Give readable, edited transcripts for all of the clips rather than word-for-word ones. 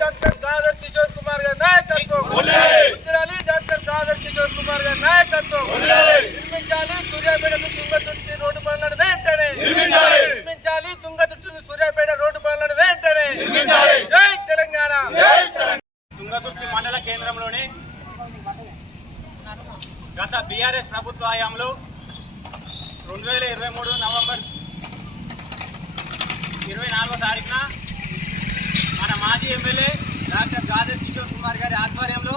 Doctor Dadar Kishore Kumar గారి నాయకత్వం, doctor Dadar Kishore Kumar గారి నాయకత్వం. నిర్మించాలి సూర్యాపేట తుంగతుర్తి రోడ్డు పనులను వెంటనే, నిర్మించాలి తుంగతుర్తి సూర్యాపేట రోడ్డు పనులను వెంటనే. జై తెలంగాణ. తుంగతుర్తి మండల కేంద్రంలోని గత బీఆర్ఎస్ ప్రభుత్వ హయాంలో 2023 నవంబర్ 24వ తారీఖున మన మాజీ ఎమ్మెల్యే డాక్టర్ దాదర్ కిషోర్ కుమార్ గారి ఆధ్వర్యంలో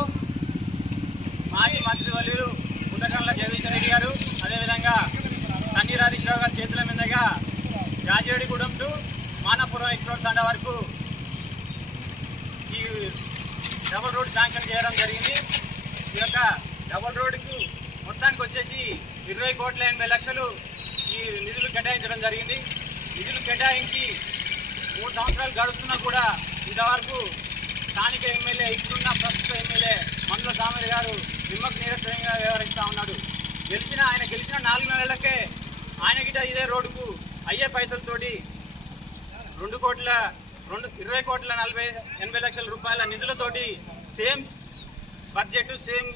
మాజీ మంత్రివర్యులు ఉత్తకండ్ల జగదీశ్వర రెడ్డి గారు, అదేవిధంగా తన్నీర్ హరీష్ రావు గారి చేతుల మీదుగా యాజిరెడ్డిగూడెం టు మానపురం ఎక్స్ప్రెస్ తండా వరకు ఈ డబుల్ రోడ్ శాంక్షన్ చేయడం జరిగింది. ఈ యొక్క డబుల్ రోడ్డుకు మొత్తానికి వచ్చేసి 20,80,00,000 ఈ నిధులు కేటాయించడం జరిగింది. నిధులు కేటాయించి 3 సంవత్సరాలు గడుస్తున్నా కూడా ఇంతవరకు స్థానిక ఎమ్మెల్యే, ఇప్పుడున్న ప్రస్తుత ఎమ్మెల్యే మందుల సామయ్య గారు నిమ్మకు నీరసంగా వ్యవహరిస్తూ ఉన్నాడు. ఆయన గెలిచిన 4 నెలలకే ఆయన గిట ఇదే రోడ్డుకు అయ్యే పైసలతోటి 20,40,80,00,000 రూపాయల నిధులతోటి సేమ్ బడ్జెట్, సేమ్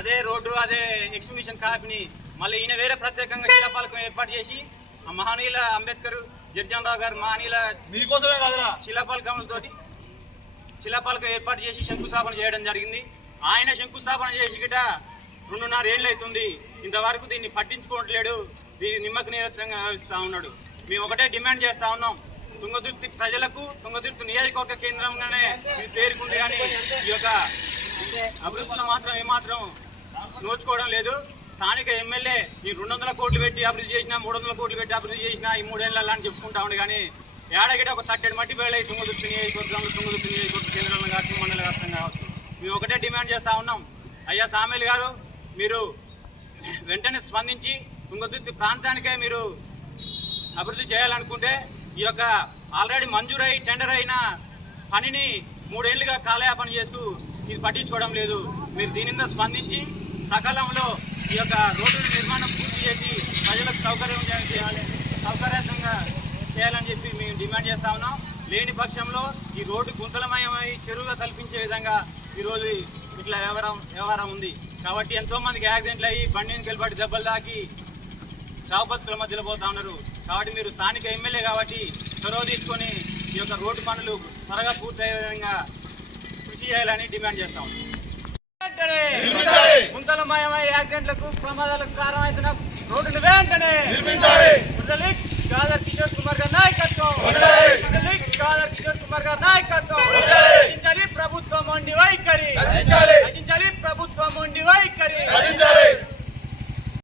అదే రోడ్డు, అదే ఎగ్జిబిషన్ కాపీని మళ్ళీ ఈయన వేరే ప్రత్యేకంగా శిలాఫలకం ఏర్పాటు చేసి మహనీయుల అంబేద్కర్, జగ్జన్ రావు గారు మహనీయుల మీకోసమే కాదురా శిలాఫలకం ఏర్పాటు చేసి శంకుస్థాపన చేయడం జరిగింది. ఆయన శంకుస్థాపన చేసి గిట 2.5 ఏళ్ళు అవుతుంది. ఇంతవరకు దీన్ని పట్టించుకోవట్లేడు. దీన్ని నిమ్మకు నీరసంగా వ్యవహరిస్తూ ఉన్నాడు. మేము ఒకటే డిమాండ్ చేస్తూ ఉన్నాం, తుంగతుర్తి ప్రజలకు తుంగతుర్తి నియోజకవర్గ కేంద్రంగానే పేరుకుంది, కానీ ఈ యొక్క అభివృద్ధిలో మాత్రం ఏమాత్రం నోచుకోవడం లేదు. స్థానిక ఎమ్మెల్యే ఈ 200 కోట్లు పెట్టి అభివృద్ధి చేసినా, 300 కోట్లు పెట్టి అభివృద్ధి చేసినా ఈ 3 ఏళ్ళ అని చెప్పుకుంటా ఉండే, కానీ ఏడగిట ఒక 30 మట్టి వేళ తుంగతుర్తి నియోజకవర్గంలో, తుంగతుర్తి నియోజకవర్గ కేంద్రంలో కావచ్చు, మండల వ్యాప్తంగా కావచ్చు. మేము ఒకటే డిమాండ్ చేస్తూ ఉన్నాం, అయ్యా సామేల్ గారు, మీరు వెంటనే స్పందించి తుంగతుర్తి ప్రాంతానికే మీరు అభివృద్ధి చేయాలనుకుంటే ఈ యొక్క ఆల్రెడీ మంజూరై టెండర్ అయిన పనిని 3 ఏళ్లుగా కాలయాపన చేస్తూ ఇది పట్టించుకోవడం లేదు. మీరు దీని మీద స్పందించి సకాలంలో ఈ యొక్క రోడ్డు నిర్మాణం పూర్తి చేసి ప్రజలకు సౌకర్యంగా చేయాలని చెప్పి మేము డిమాండ్ చేస్తా ఉన్నాం. లేని పక్షంలో ఈ రోడ్డు గుంతలమయమై చెరువుగా కల్పించే విధంగా ఈరోజు ఇట్లా వ్యవహారం ఉంది. కాబట్టి ఎంతోమందికి యాక్సిడెంట్లు అయ్యి బండిని గెలిపడి దెబ్బలు తాకి చావు బతుకుల మధ్యలో పోతా ఉన్నారు. కాబట్టి మీరు స్థానిక ఎమ్మెల్యే కాబట్టి చొరవ తీసుకొని ఈ యొక్క రోడ్డు పనులు త్వరగా పూర్తయ్యే విధంగా కృషి చేయాలని డిమాండ్ చేస్తాం. గుంతలమయమై యాక్సిడెంట్లకు, ప్రమాదాలకు కారణమవుతున్న రోడ్డును వెంటనే దాదర్ కిషోర్ కుమార్ గారి నాయకత్వం, దాదర్ కిషోర్ కుమార్ గారి నాయకత్వం.